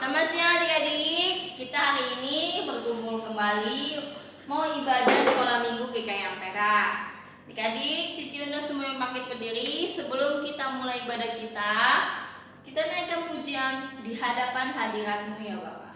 Selamat siang adik-adik. Kita hari ini berkumpul kembali mau ibadah sekolah minggu GKI Ampera. Adik-adik, Cici undang semua yang bangkit berdiri. Sebelum kita mulai ibadah kita naikkan pujian di hadapan hadirat-Mu ya Bapa.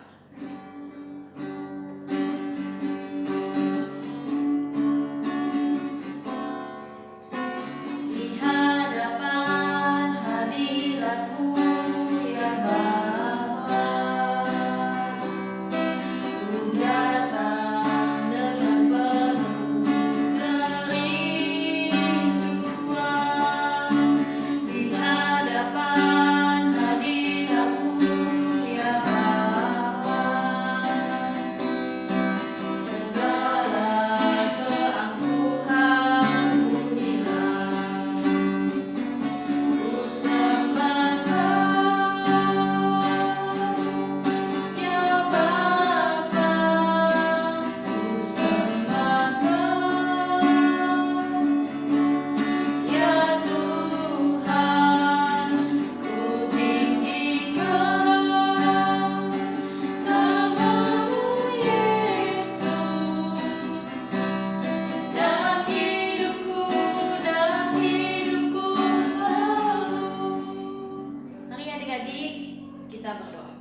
Kita berdoa.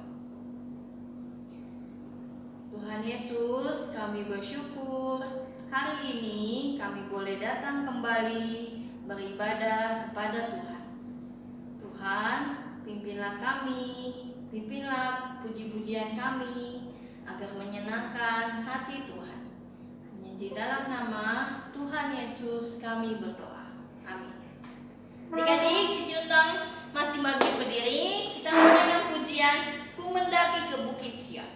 Tuhan Yesus, kami bersyukur hari ini kami boleh datang kembali beribadah kepada Tuhan. Tuhan, pimpinlah kami, pimpinlah puji-pujian kami agar menyenangkan hati Tuhan. Hanya di dalam nama Tuhan Yesus kami berdoa. Amin. Adik-adik, Cici undang masih bangkit berdiri. Kita mendengar pujian Ku Mendaki ke Bukit Sion.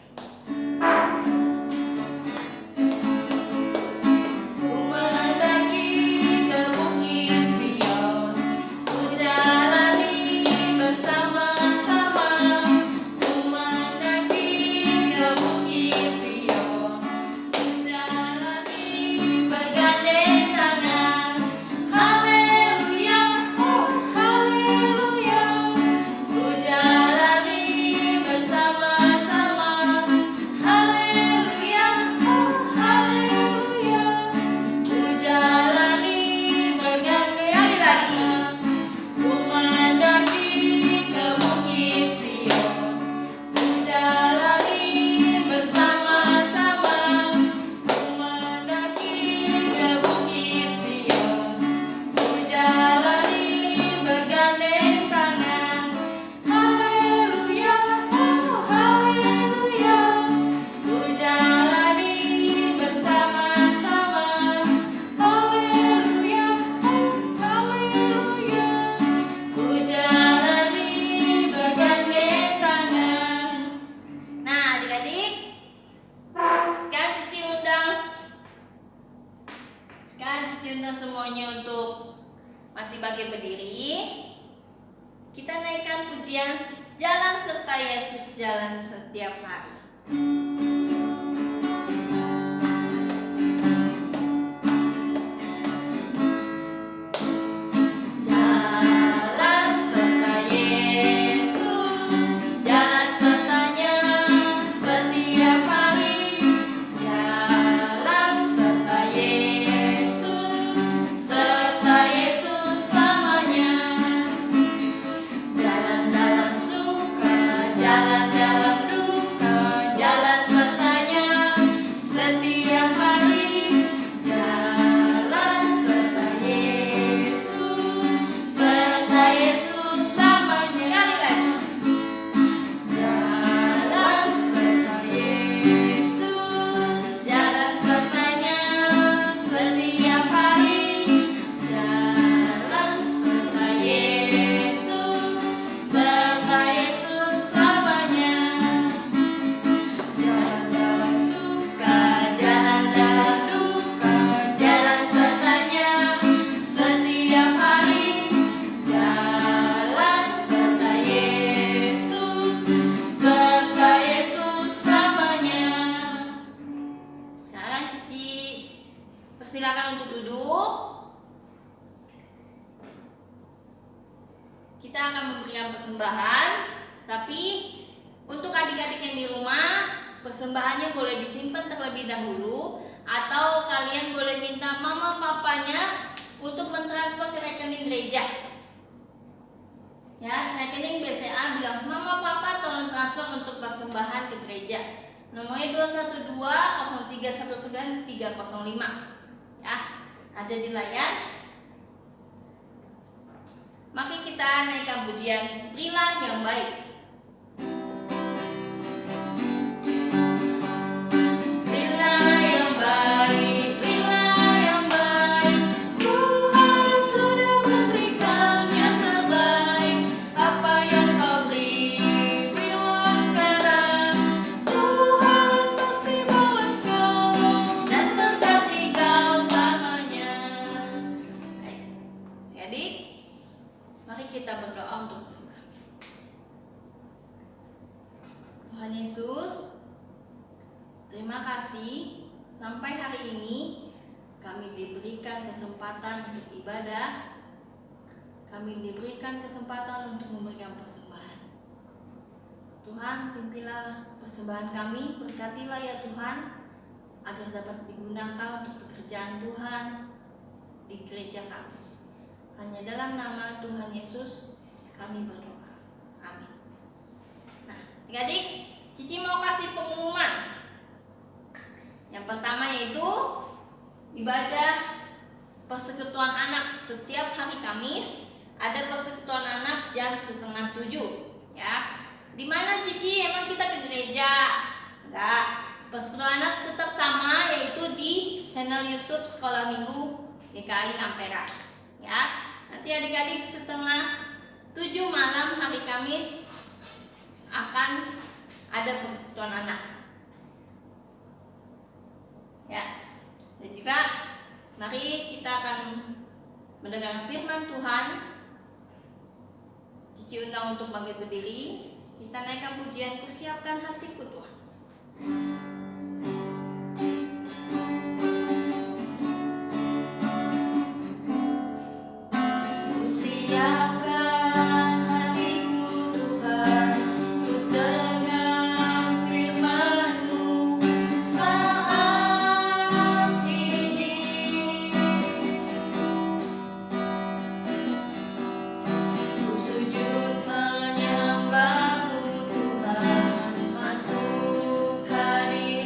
Semuanya untuk masih bangkit berdiri. Kita naikkan pujian Jalan Serta Yesus Jalan Setiap Hari. Silakan untuk duduk. Kita akan memberikan persembahan, tapi untuk adik adik-adik yang di rumah, persembahannya boleh disimpan terlebih dahulu, atau kalian boleh minta mama papanya untuk mentransfer ke rekening gereja. Ya, rekening BCA bilang, mama papa tolong transfer untuk persembahan ke gereja. Nomornya 212-0319-305. Ya, ada di layar. Mari kita naikkan pujian Berilah yang baik. Tuhan Yesus, terima kasih sampai hari ini kami diberikan kesempatan untuk ibadah, kami diberikan kesempatan untuk memberikan persembahan. Tuhan, pimpinlah persembahan kami, berkatilah ya Tuhan, agar dapat digunakan untuk pekerjaan Tuhan di gereja kami. Hanya dalam nama Tuhan Yesus kami berdoa. Amin. Nah, adik-adik, Cici mau kasih pengumuman. Yang pertama yaitu ibadah persekutuan anak. Setiap hari Kamis ada persekutuan anak jam 6:30, ya. Di mana Cici emang kita ke gereja? Enggak. Persekutuan anak tetap sama, yaitu di channel YouTube Sekolah Minggu GKI Ampera. Ya. Nanti adik-adik 6:30 malam hari Kamis akan ada persekutuan anak. Ya. Dan juga mari kita akan mendengar firman Tuhan. Cici undang untuk bangkit berdiri. Kita naikkan pujian, Kusiapkan hatiku Tuhan. Menyembahmu Tuhan, masuk hadirat.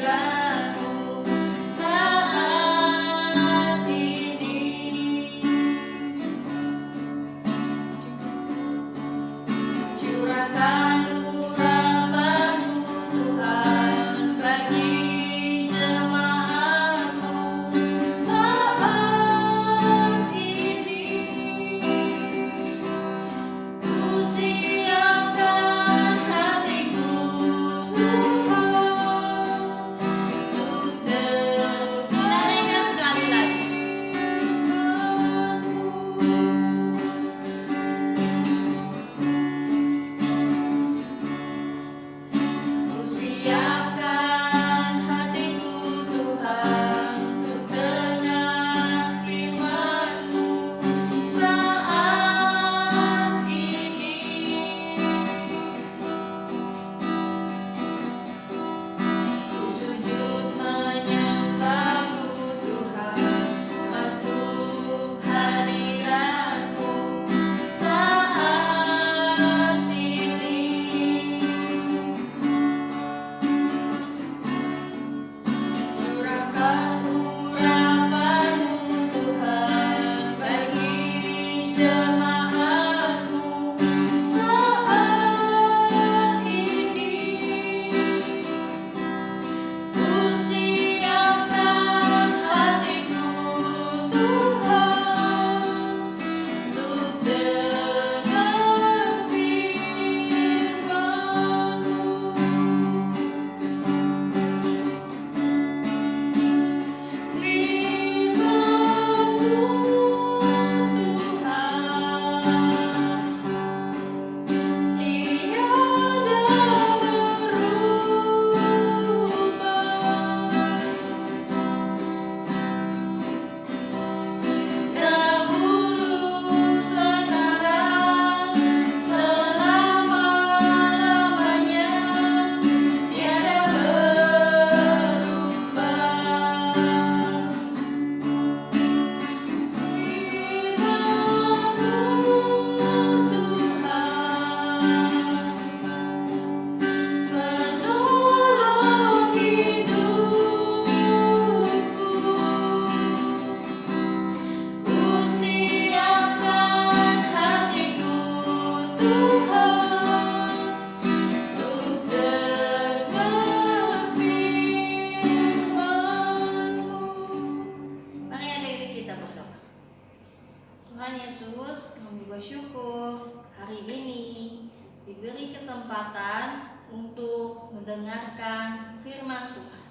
mendengarkan firman Tuhan.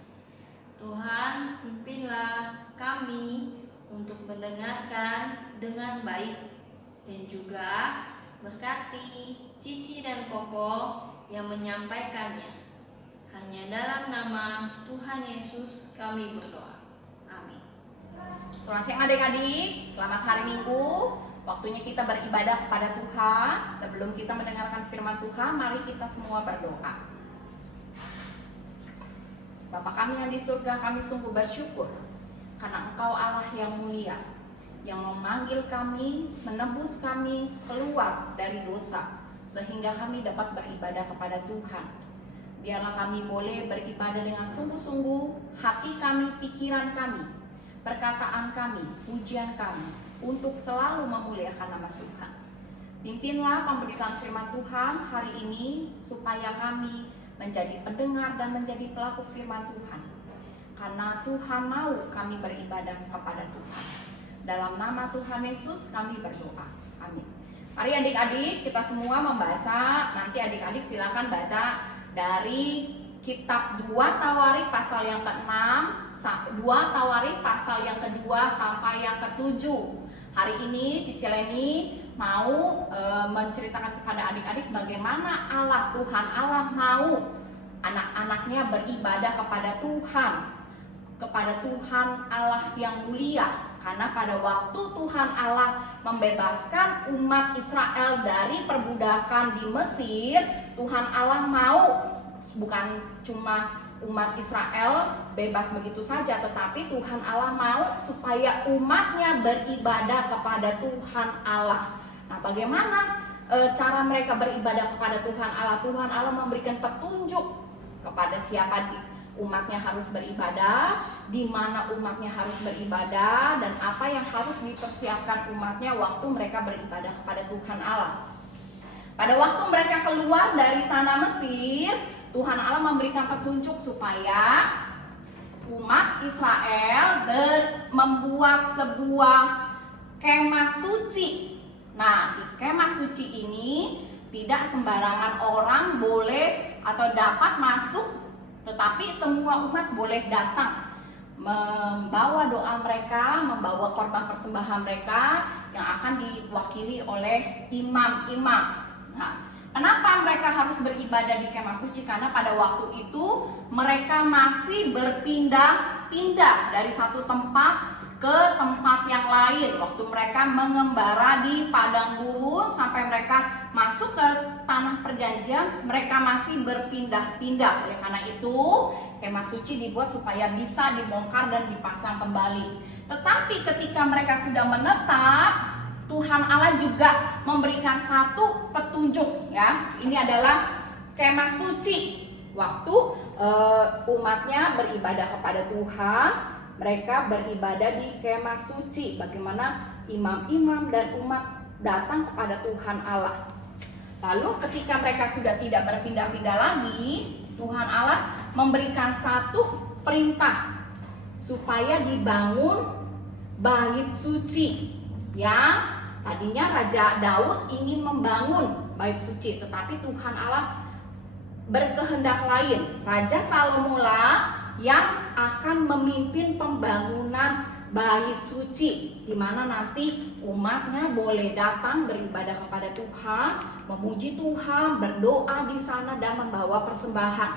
Tuhan, pimpinlah kami untuk mendengarkan dengan baik, dan juga berkati Cici dan Koko yang menyampaikannya. Hanya dalam nama Tuhan Yesus kami berdoa. Amin. Selamat siang adik-adik, selamat hari Minggu. Waktunya kita beribadah kepada Tuhan. Sebelum kita mendengarkan firman Tuhan, mari kita semua berdoa. Bapa kami yang di surga, kami sungguh bersyukur karena Engkau Allah yang mulia, yang memanggil kami, menebus kami keluar dari dosa, sehingga kami dapat beribadah kepada Tuhan. Biarlah kami boleh beribadah dengan sungguh-sungguh, hati kami, pikiran kami, perkataan kami, pujian kami, untuk selalu memuliakan nama Tuhan. Pimpinlah pemberitaan firman Tuhan hari ini, supaya kami menjadi pendengar dan menjadi pelaku firman Tuhan. Karena Tuhan mau kami beribadah kepada Tuhan. Dalam nama Tuhan Yesus kami berdoa. Amin. Mari adik-adik kita semua membaca. Nanti adik-adik silakan baca dari kitab 2 Tawarikh pasal yang ke-6, 2 Tawarikh pasal yang kedua sampai yang ke-7. Hari ini Cici Leni mau menceritakan kepada adik-adik bagaimana Allah, Tuhan Allah mau anak-anaknya beribadah kepada Tuhan Allah yang mulia. Karena pada waktu Tuhan Allah membebaskan umat Israel dari perbudakan di Mesir, Tuhan Allah mau bukan cuma umat Israel bebas begitu saja, tetapi Tuhan Allah mau supaya umatnya beribadah kepada Tuhan Allah. Nah, bagaimana cara mereka beribadah kepada Tuhan Allah? Tuhan Allah memberikan petunjuk kepada siapa umatnya harus beribadah, di mana umatnya harus beribadah, dan apa yang harus dipersiapkan umatnya waktu mereka beribadah kepada Tuhan Allah. Pada waktu mereka keluar dari tanah Mesir, Tuhan Allah memberikan petunjuk supaya umat Israel membuat sebuah kemah suci. Nah, di kemah suci ini tidak sembarangan orang boleh atau dapat masuk, tetapi semua umat boleh datang membawa doa mereka, membawa korban persembahan mereka yang akan diwakili oleh imam-imam. Nah, kenapa mereka harus beribadah di kemah suci? Karena pada waktu itu mereka masih berpindah-pindah dari satu tempat ke tempat yang lain. Waktu mereka mengembara di padang gurun sampai mereka masuk ke tanah perjanjian, mereka masih berpindah-pindah. Oleh karena itu, kemah suci dibuat supaya bisa dibongkar dan dipasang kembali. Tetapi ketika mereka sudah menetap, Tuhan Allah juga memberikan satu petunjuk, ya. Ini adalah kemah suci. Waktu umatnya beribadah kepada Tuhan, mereka beribadah di kemah suci. Bagaimana imam-imam dan umat datang kepada Tuhan Allah. Lalu ketika mereka sudah tidak berpindah-pindah lagi, Tuhan Allah memberikan satu perintah supaya dibangun bait suci. Ya, tadinya Raja Daud ingin membangun bait suci, tetapi Tuhan Allah berkehendak lain. Raja Salomo lah yang akan memimpin pembangunan bait suci, di mana nanti umatnya boleh datang beribadah kepada Tuhan, memuji Tuhan, berdoa di sana dan membawa persembahan.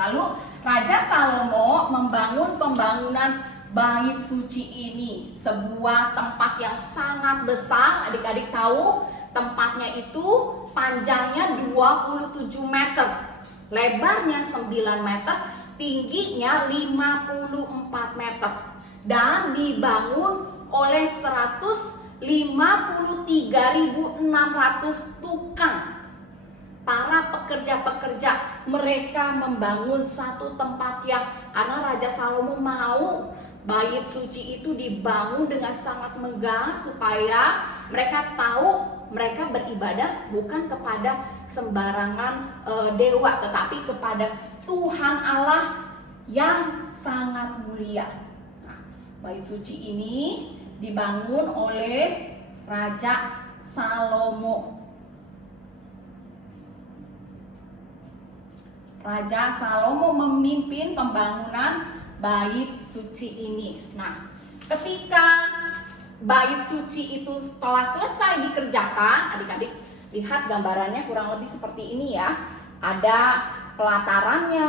Lalu Raja Salomo membangun pembangunan bait suci ini, sebuah tempat yang sangat besar. Adik-adik tahu tempatnya itu panjangnya 27 meter, lebarnya 9 meter, tingginya 54 meter, dan dibangun oleh 153.600 tukang. Para pekerja-pekerja, mereka membangun satu tempat yang, karena Raja Salomo mau bait suci itu dibangun dengan sangat megah, supaya mereka tahu mereka beribadah bukan kepada sembarangan dewa, tetapi kepada Tuhan Allah yang sangat mulia. Nah, bait suci ini dibangun oleh Raja Salomo. Raja Salomo memimpin pembangunan bait suci ini. Nah, ketika bait suci itu telah selesai dikerjakan, adik-adik lihat gambarannya kurang lebih seperti ini ya. Ada pelatarannya,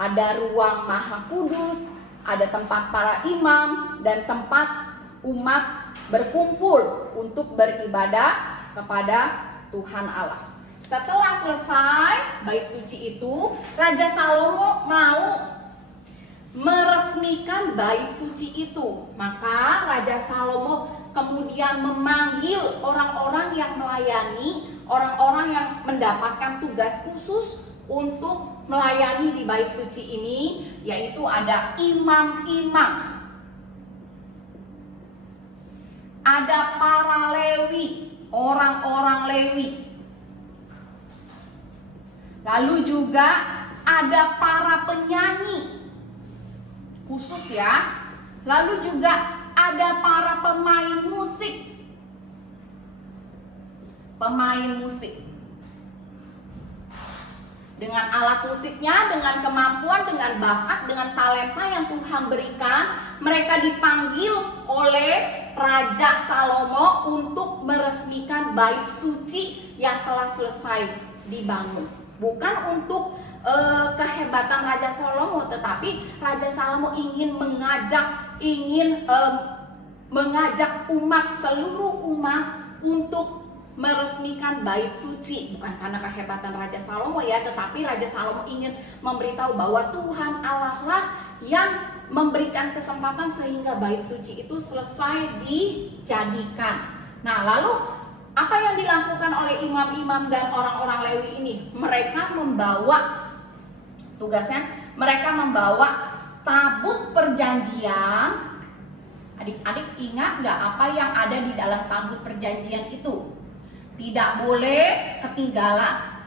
ada ruang maha kudus, ada tempat para imam, dan tempat umat berkumpul untuk beribadah kepada Tuhan Allah. Setelah selesai bait suci itu, Raja Salomo mau meresmikan bait suci itu. Maka Raja Salomo kemudian memanggil orang-orang yang melayani, orang-orang yang mendapatkan tugas khusus untuk melayani di bait suci ini, yaitu ada imam-imam, ada para Lewi, orang-orang Lewi, lalu juga ada para penyanyi khusus ya, lalu juga ada para pemain musik. Dengan alat musiknya, dengan kemampuan, dengan bakat, dengan talenta yang Tuhan berikan, mereka dipanggil oleh Raja Salomo untuk meresmikan bait suci yang telah selesai dibangun. Bukan untuk kehebatan Raja Salomo, tetapi Raja Salomo ingin mengajak umat, seluruh umat untuk meresmikan bait suci. Bukan karena kehebatan Raja Salomo ya, tetapi Raja Salomo ingin memberitahu bahwa Tuhan Allah lah yang memberikan kesempatan sehingga bait suci itu selesai dijadikan. Nah, lalu apa yang dilakukan oleh imam-imam dan orang-orang Lewi ini? Mereka membawa tugasnya, mereka membawa tabut perjanjian. Adik-adik ingat nggak apa yang ada di dalam tabut perjanjian itu? Tidak boleh ketinggalan.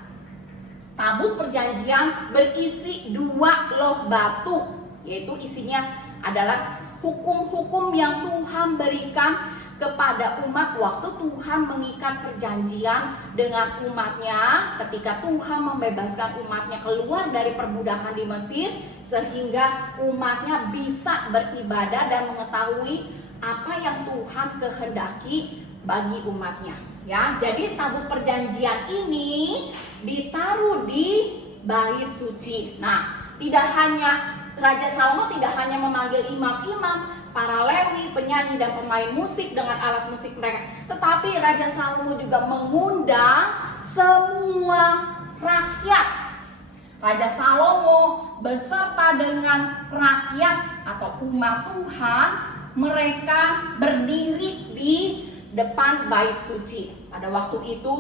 Tabut perjanjian berisi 2 loh batu, yaitu isinya adalah hukum-hukum yang Tuhan berikan kepada umat waktu Tuhan mengikat perjanjian dengan umatnya ketika Tuhan membebaskan umatnya keluar dari perbudakan di Mesir, sehingga umatnya bisa beribadah dan mengetahui apa yang Tuhan kehendaki bagi umatnya. Ya, jadi tabut perjanjian ini ditaruh di bait suci. Nah, tidak hanya Raja Salomo tidak hanya memanggil imam-imam, para Lewi, penyanyi dan pemain musik dengan alat musik mereka, tetapi Raja Salomo juga mengundang semua rakyat. Raja Salomo beserta dengan rakyat atau umat Tuhan, mereka berdiri di depan bait suci. Pada waktu itu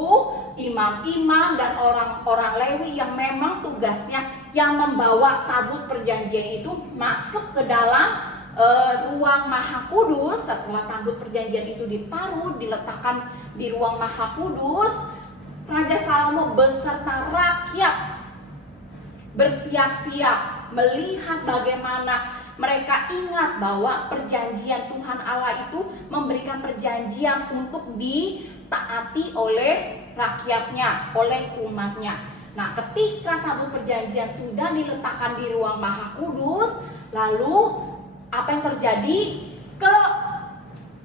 imam-imam dan orang-orang Lewi yang memang tugasnya yang membawa tabut perjanjian itu masuk ke dalam ruang maha kudus. Setelah tabut perjanjian itu ditaruh, diletakkan di ruang maha kudus, Raja Salomo beserta rakyat bersiap-siap melihat bagaimana mereka ingat bahwa perjanjian Tuhan Allah itu memberikan perjanjian untuk ditaati oleh rakyatnya, oleh umatnya. Nah, ketika tabut perjanjian sudah diletakkan di ruang maha kudus, lalu apa yang terjadi?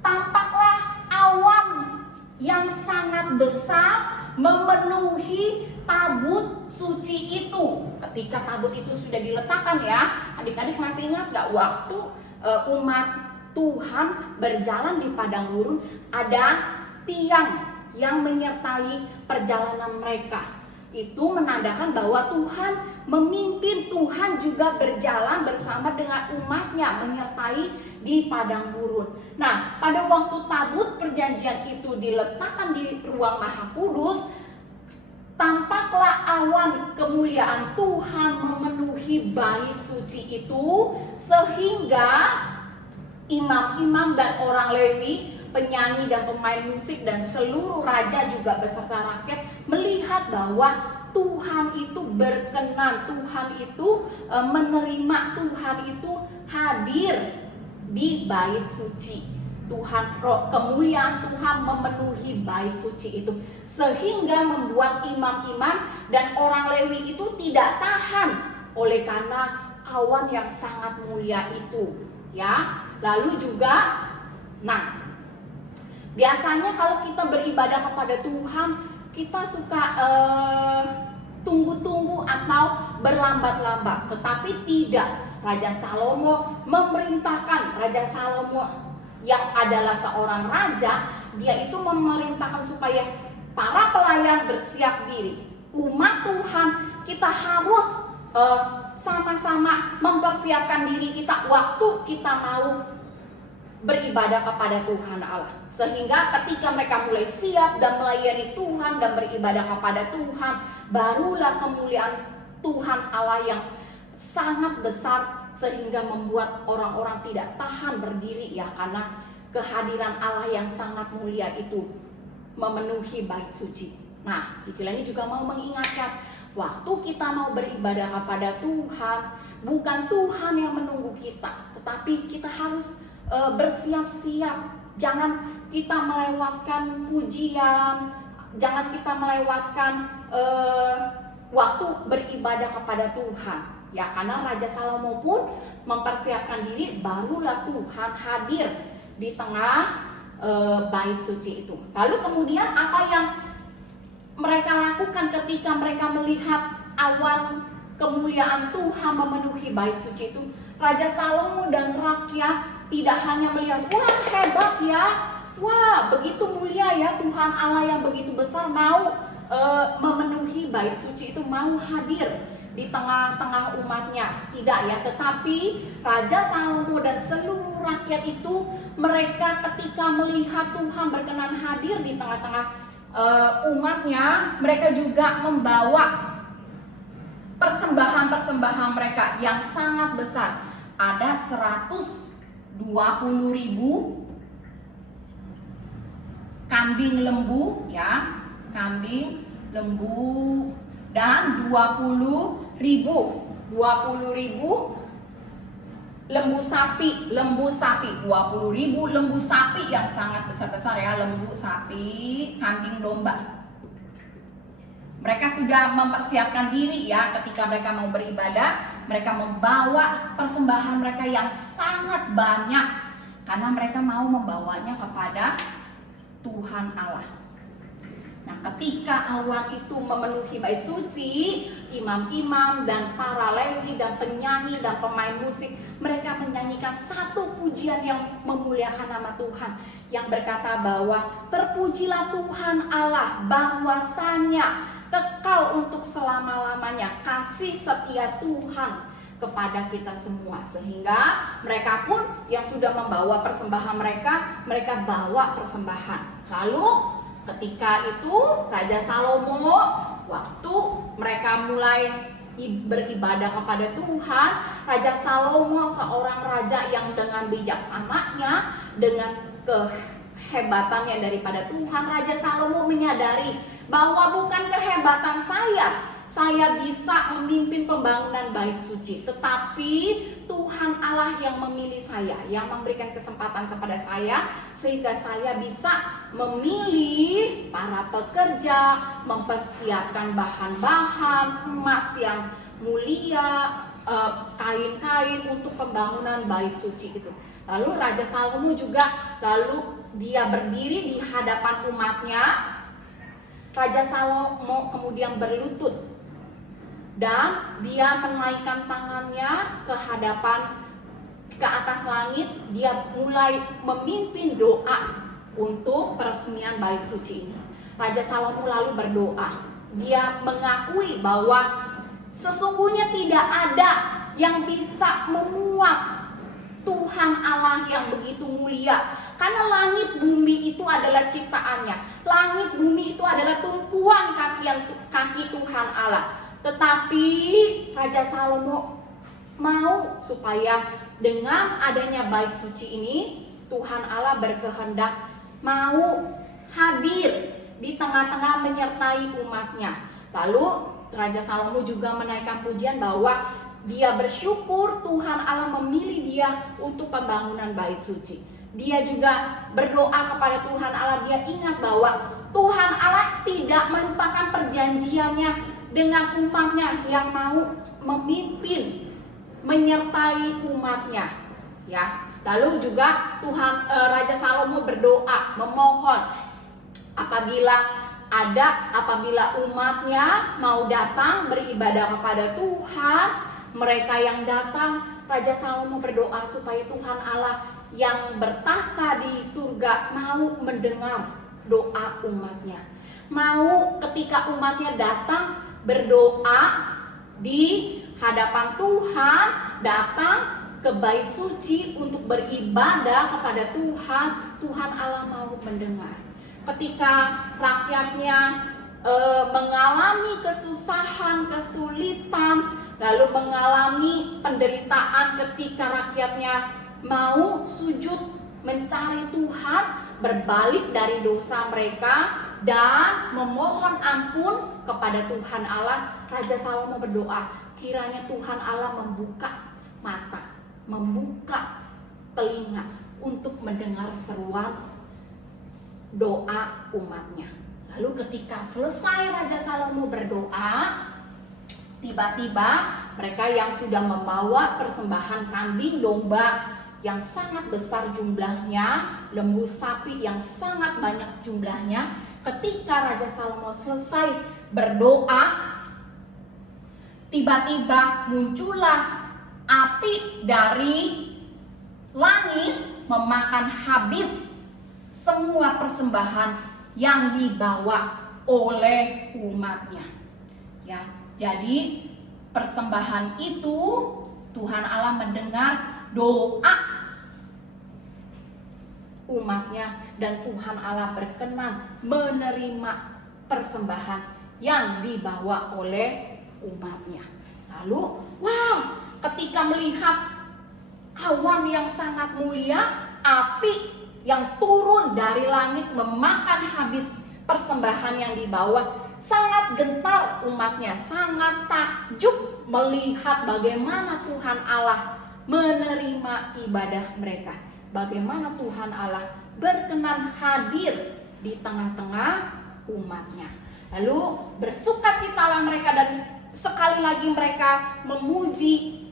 Tampaklah awan yang sangat besar memenuhi tabut suci itu. Ketika tabut itu sudah diletakkan ya, adik-adik masih ingat gak waktu umat Tuhan berjalan di padang gurun, ada tiang yang menyertai perjalanan mereka. Itu menandakan bahwa Tuhan memimpin, Tuhan juga berjalan bersama dengan umatnya, menyertai di padang gurun. Nah, pada waktu tabut perjanjian itu diletakkan di ruang maha kudus, tampaklah awan kemuliaan Tuhan memenuhi bait suci itu, sehingga imam-imam dan orang Lewi, penyanyi dan pemain musik dan seluruh raja juga beserta rakyat melihat bahwa Tuhan itu berkenan, Tuhan itu menerima, Tuhan itu hadir di bait suci. kemuliaan Tuhan memenuhi bait suci itu, sehingga membuat imam-imam dan orang Lewi itu tidak tahan oleh karena awan yang sangat mulia itu, ya. Lalu juga, nah, biasanya kalau kita beribadah kepada Tuhan, kita suka tunggu-tunggu atau berlambat-lambat, tetapi tidak. Raja Salomo memerintahkan, Raja Salomo yang adalah seorang raja, dia itu memerintahkan supaya para pelayan bersiap diri. Umat Tuhan, kita harus sama-sama mempersiapkan diri kita waktu kita mau beribadah kepada Tuhan Allah, sehingga ketika mereka mulai siap dan melayani Tuhan dan beribadah kepada Tuhan, barulah kemuliaan Tuhan Allah yang sangat besar sehingga membuat orang-orang tidak tahan berdiri, ya, karena kehadiran Allah yang sangat mulia itu memenuhi bait suci. Nah, Cicila ini juga mau mengingatkan, waktu kita mau beribadah kepada Tuhan, bukan Tuhan yang menunggu kita, tetapi kita harus bersiap-siap. Jangan kita melewatkan pujian, jangan kita melewatkan waktu beribadah kepada Tuhan, ya, karena Raja Salomo pun mempersiapkan diri, barulah Tuhan hadir di tengah bait suci itu. Lalu kemudian apa yang mereka lakukan ketika mereka melihat awan kemuliaan Tuhan memenuhi bait suci itu? Raja Salomo dan rakyat tidak hanya melihat, wah hebat ya, wah begitu mulia ya Tuhan Allah yang begitu besar mau memenuhi bait suci itu, mau hadir di tengah-tengah umatnya. Tidak ya, tetapi Raja Salomo dan seluruh rakyat itu, mereka ketika melihat Tuhan berkenan hadir di tengah-tengah umatnya, mereka juga membawa persembahan-persembahan mereka yang sangat besar. Ada 120.000 kambing lembu, ya, kambing lembu, dan 20.000 lembu sapi, 20.000 lembu sapi yang sangat besar-besar, ya, lembu sapi, kambing domba. Mereka sudah mempersiapkan diri, ya, ketika mereka mau beribadah, mereka membawa persembahan mereka yang sangat banyak karena mereka mau membawanya kepada Tuhan Allah. Nah, ketika awan itu memenuhi bait suci, imam-imam dan para Lewi dan penyanyi dan pemain musik, mereka menyanyikan satu pujian yang memuliakan nama Tuhan, yang berkata bahwa terpujilah Tuhan Allah, bahwasanya kekal untuk selama-lamanya kasih setia Tuhan kepada kita semua. Sehingga mereka pun yang sudah membawa persembahan mereka bawa persembahan. Lalu ketika itu Raja Salomo, waktu mereka mulai beribadah kepada Tuhan, Raja Salomo seorang raja yang dengan bijaksananya, dengan kehebatannya daripada Tuhan, Raja Salomo menyadari bahwa bukan kehebatan saya bisa memimpin pembangunan bait suci, tetapi Tuhan Allah yang memilih saya, yang memberikan kesempatan kepada saya, sehingga saya bisa memilih para pekerja, mempersiapkan bahan-bahan, emas yang mulia, kain-kain untuk pembangunan bait suci itu. Lalu Raja Salomo juga, lalu dia berdiri di hadapan umatnya. Raja Salomo kemudian berlutut dan dia menaikkan tangannya ke atas langit. Dia mulai memimpin doa untuk peresmian bait suci ini. Raja Salomo lalu berdoa. Dia mengakui bahwa sesungguhnya tidak ada yang bisa memuat Tuhan Allah yang begitu mulia. Karena langit bumi itu adalah ciptaannya. Langit bumi itu adalah tumpuan kaki Tuhan Allah. Tetapi Raja Salomo mau supaya dengan adanya bait suci ini, Tuhan Allah berkehendak mau hadir di tengah-tengah menyertai umatnya. Lalu Raja Salomo juga menaikkan pujian bahwa dia bersyukur Tuhan Allah memilih dia untuk pembangunan bait suci. dia juga berdoa kepada Tuhan Allah. Dia ingat bahwa Tuhan Allah tidak melupakan perjanjiannya dengan umatnya yang mau memimpin, menyertai umatnya, ya. Lalu juga Raja Salomo berdoa, memohon apabila umatnya mau datang beribadah kepada Tuhan, mereka yang datang, Raja Salomo berdoa supaya Tuhan Allah yang bertahta di surga mau mendengar doa umatnya. Mau ketika umatnya datang berdoa di hadapan Tuhan, datang ke bait suci untuk beribadah kepada Tuhan, Tuhan Allah mau mendengar. Ketika rakyatnya mengalami kesusahan, kesulitan, lalu mengalami penderitaan, ketika rakyatnya mau sujud mencari Tuhan, berbalik dari dosa mereka dan memohon ampun kepada Tuhan Allah, Raja Salomo berdoa, kiranya Tuhan Allah membuka mata, membuka telinga untuk mendengar seruan doa umatnya. Lalu ketika selesai Raja Salomo berdoa, tiba-tiba mereka yang sudah membawa persembahan kambing domba yang sangat besar jumlahnya, lembu sapi yang sangat banyak jumlahnya, ketika Raja Salomo selesai berdoa, tiba-tiba muncullah api dari langit memakan habis semua persembahan yang dibawa oleh umatnya. Ya, jadi persembahan itu Tuhan Allah mendengar doa umatnya dan Tuhan Allah berkenan menerima persembahan yang dibawa oleh umatnya. Lalu, wow, ketika melihat awan yang sangat mulia, api yang turun dari langit memakan habis persembahan yang dibawa, sangat gentar umatnya, sangat takjub melihat bagaimana Tuhan Allah menerima ibadah mereka, bagaimana Tuhan Allah berkenan hadir di tengah-tengah umatnya. Lalu bersukacitalah mereka dan sekali lagi mereka memuji,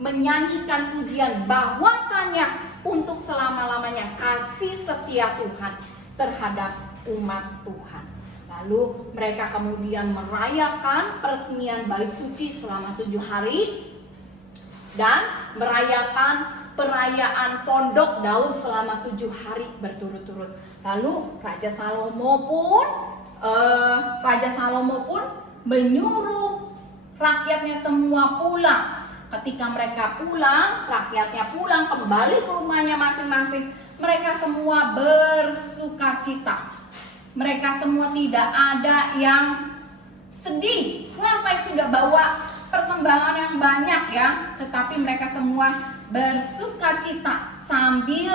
menyanyikan pujian bahwasanya untuk selama-lamanya kasih setia Tuhan terhadap umat Tuhan. Lalu mereka kemudian merayakan peresmian bait suci selama 7 hari dan merayakan perayaan Pondok Daud selama 7 hari berturut-turut. Lalu Raja Salomo pun menyuruh rakyatnya semua pulang. Ketika mereka pulang, rakyatnya pulang kembali ke rumahnya masing-masing, mereka semua bersukacita. Mereka semua tidak ada yang sedih. Wah, saya sudah bawa persembahan yang banyak ya. Tetapi mereka semua bersukacita sambil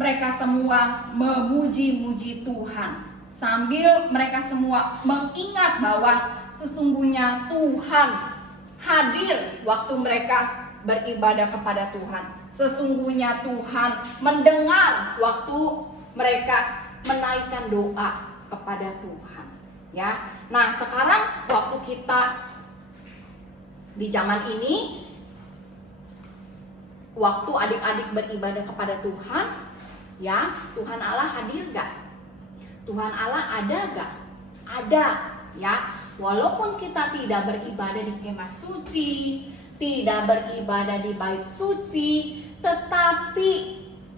mereka semua memuji-muji Tuhan. Sambil mereka semua mengingat bahwa sesungguhnya Tuhan hadir waktu mereka beribadah kepada Tuhan. Sesungguhnya Tuhan mendengar waktu mereka menaikkan doa kepada Tuhan. Ya. Nah, sekarang waktu kita di zaman ini, waktu adik-adik beribadah kepada Tuhan, ya, Tuhan Allah hadir gak? Tuhan Allah ada gak? Ada, ya. Walaupun kita tidak beribadah di kemah suci, tidak beribadah di bait suci, tetapi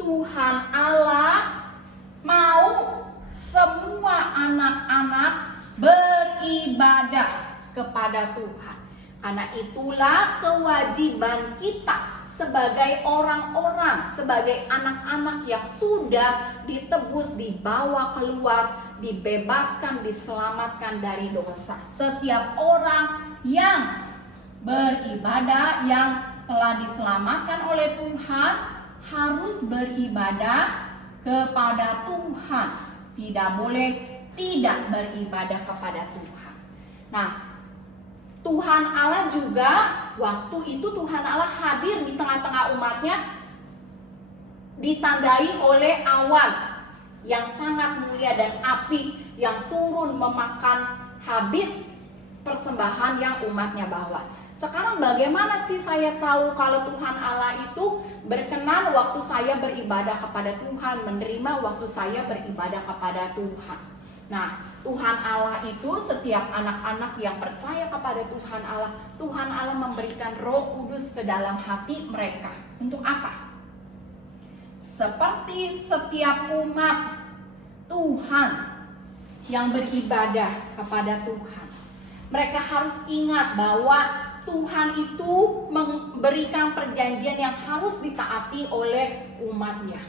Tuhan Allah mau semua anak-anak beribadah kepada Tuhan. Karena itulah kewajiban kita sebagai orang-orang, sebagai anak-anak yang sudah ditebus, dibawa keluar, dibebaskan, diselamatkan dari dosa. Setiap orang yang beribadah, yang telah diselamatkan oleh Tuhan, harus beribadah kepada Tuhan. Tidak boleh tidak beribadah kepada Tuhan. Nah, Tuhan Allah juga waktu itu Tuhan Allah hadir di tengah-tengah umatnya ditandai oleh awan yang sangat mulia dan api yang turun memakan habis persembahan yang umatnya bawa. Sekarang bagaimana sih saya tahu kalau Tuhan Allah itu berkenan waktu saya beribadah kepada Tuhan, menerima waktu saya beribadah kepada Tuhan? Nah, Tuhan Allah itu setiap anak-anak yang percaya kepada Tuhan Allah memberikan Roh Kudus ke dalam hati mereka. Untuk apa? Seperti setiap umat Tuhan yang beribadah kepada Tuhan, mereka harus ingat bahwa Tuhan itu memberikan perjanjian yang harus ditaati oleh umatnya.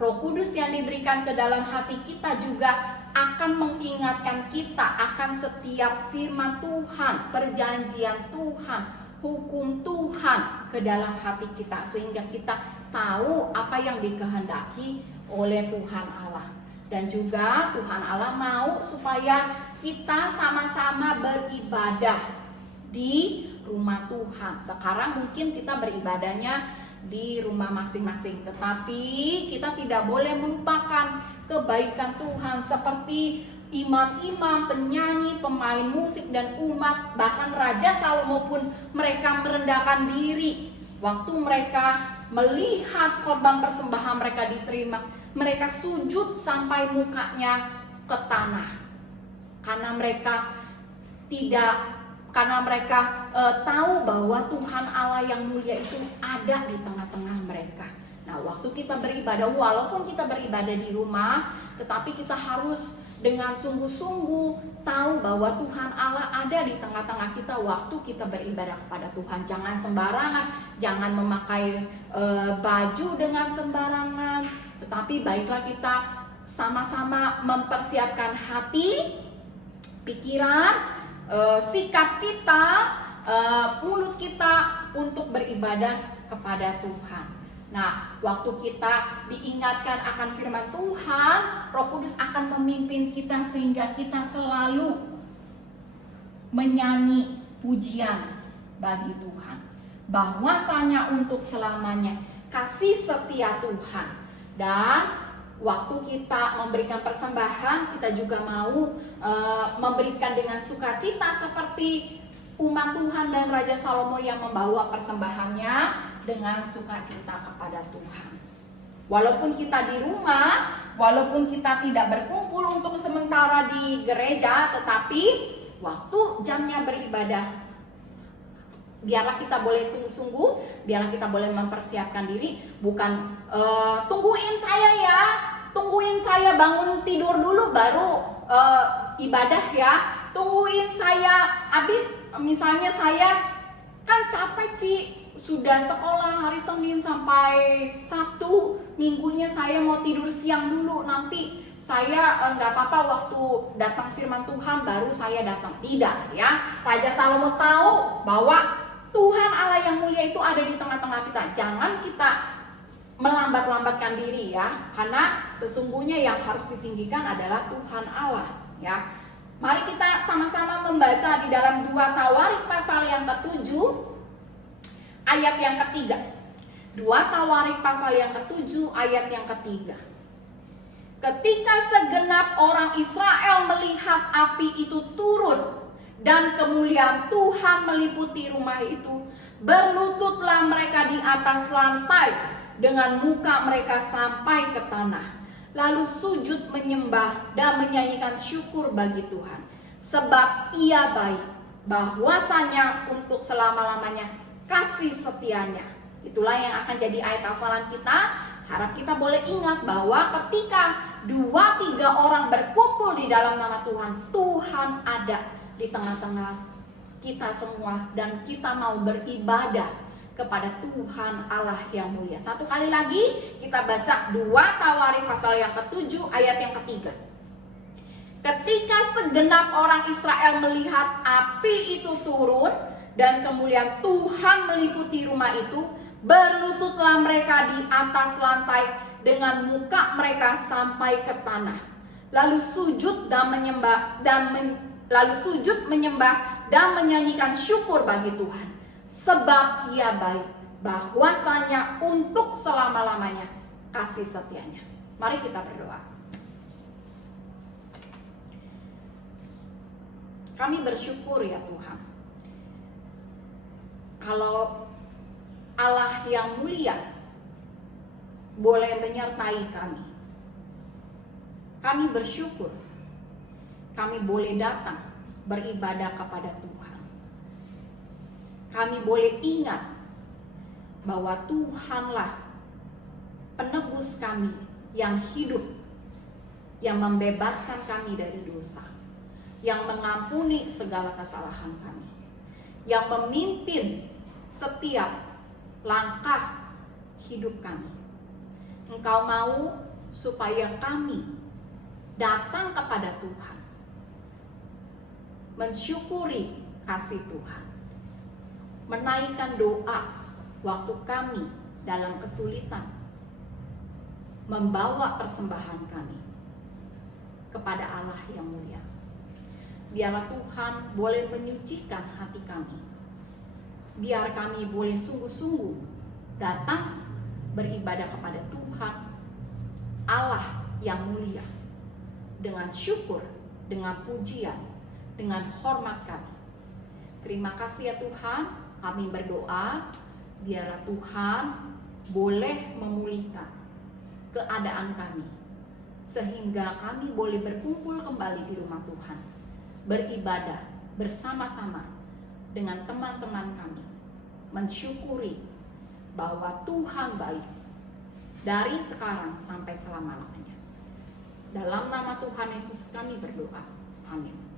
Roh Kudus yang diberikan ke dalam hati kita juga akan mengingatkan kita akan setiap firman Tuhan, perjanjian Tuhan, hukum Tuhan ke dalam hati kita, sehingga kita tahu apa yang dikehendaki oleh Tuhan Allah. Dan juga Tuhan Allah mau supaya kita sama-sama beribadah di rumah Tuhan. Sekarang mungkin kita beribadahnya di rumah masing-masing, tetapi kita tidak boleh melupakan kebaikan Tuhan seperti imam-imam, penyanyi, pemain musik, dan umat, bahkan Raja Salomo pun mereka merendahkan diri waktu mereka melihat korban persembahan mereka diterima. Mereka sujud sampai mukanya ke tanah karena mereka tahu bahwa Tuhan Allah yang mulia itu ada di tengah-tengah mereka. Nah, waktu kita beribadah, walaupun kita beribadah di rumah, tetapi kita harus dengan sungguh-sungguh tahu bahwa Tuhan Allah ada di tengah-tengah kita waktu kita beribadah kepada Tuhan. Jangan sembarangan, jangan memakai baju dengan sembarangan, tetapi baiklah kita sama-sama mempersiapkan hati, pikiran, sikap kita, mulut kita untuk beribadah kepada Tuhan. Nah, waktu kita diingatkan akan firman Tuhan, Roh Kudus akan memimpin kita sehingga kita selalu menyanyi pujian bagi Tuhan. Bahwasanya untuk selamanya kasih setia Tuhan. Dan waktu kita memberikan persembahan, kita juga mau memberikan dengan sukacita seperti umat Tuhan dan Raja Salomo yang membawa persembahannya dengan sukacita kepada Tuhan. Walaupun kita di rumah, walaupun kita tidak berkumpul untuk sementara di gereja, tetapi waktu jamnya beribadah, biarlah kita boleh sungguh-sungguh, biarlah kita boleh mempersiapkan diri. Bukan tungguin saya bangun tidur dulu baru ibadah ya. Tungguin saya habis, misalnya saya kan capek sih, sudah sekolah hari Senin sampai Sabtu, minggunya saya mau tidur siang dulu, nanti saya nggak apa-apa waktu datang firman Tuhan baru saya datang. Tidak ya, Raja Salomo tahu bahwa Tuhan Allah yang mulia itu ada di tengah-tengah kita. Jangan kita melambat-lambatkan diri ya, karena sesungguhnya yang harus ditinggikan adalah Tuhan Allah ya. Mari kita sama-sama membaca di dalam 2 Tawarik pasal yang ke-7 ayat yang ketiga. 2 Tawarik pasal yang ke-7 ayat yang ketiga. Ketika segenap orang Israel melihat api itu turun dan kemuliaan Tuhan meliputi rumah itu, berlututlah mereka di atas lantai dengan muka mereka sampai ke tanah. Lalu sujud menyembah dan menyanyikan syukur bagi Tuhan, sebab Ia baik, bahwasanya untuk selama-lamanya kasih setianya. Itulah yang akan jadi ayat hafalan kita. Harap kita boleh ingat bahwa ketika 2-3 orang berkumpul di dalam nama Tuhan, Tuhan ada di tengah-tengah kita semua, dan kita mau beribadah kepada Tuhan Allah yang mulia. Satu kali lagi kita baca 2 Tawarik pasal yang ke-7 ayat yang ketiga. Ketika segenap orang Israel melihat api itu turun dan kemuliaan Tuhan meliputi rumah itu, berlututlah mereka di atas lantai dengan muka mereka sampai ke tanah. Lalu sujud menyembah dan menyanyikan syukur bagi Tuhan, sebab Ia baik, bahwasanya untuk selama-lamanya kasih setianya. Mari kita berdoa. Kami bersyukur ya Tuhan, kalau Allah yang mulia boleh menyertai kami. Kami bersyukur kami boleh datang beribadah kepada Tuhan. Kami boleh ingat bahwa Tuhanlah penebus kami yang hidup, yang membebaskan kami dari dosa, yang mengampuni segala kesalahan kami, yang memimpin setiap langkah hidup kami. Engkau mau supaya kami datang kepada Tuhan, mensyukuri kasih Tuhan, menaikkan doa waktu kami dalam kesulitan, membawa persembahan kami kepada Allah yang mulia. Biarlah Tuhan boleh menyucikan hati kami. Biar kami boleh sungguh-sungguh datang beribadah kepada Tuhan Allah yang mulia, dengan syukur, dengan pujian, dengan hormat kami. Terima kasih ya Tuhan, kami berdoa biarlah Tuhan boleh memulihkan keadaan kami, sehingga kami boleh berkumpul kembali di rumah Tuhan, beribadah bersama-sama dengan teman-teman kami, mensyukuri bahwa Tuhan baik dari sekarang sampai selama-lamanya. Dalam nama Tuhan Yesus kami berdoa. Amin.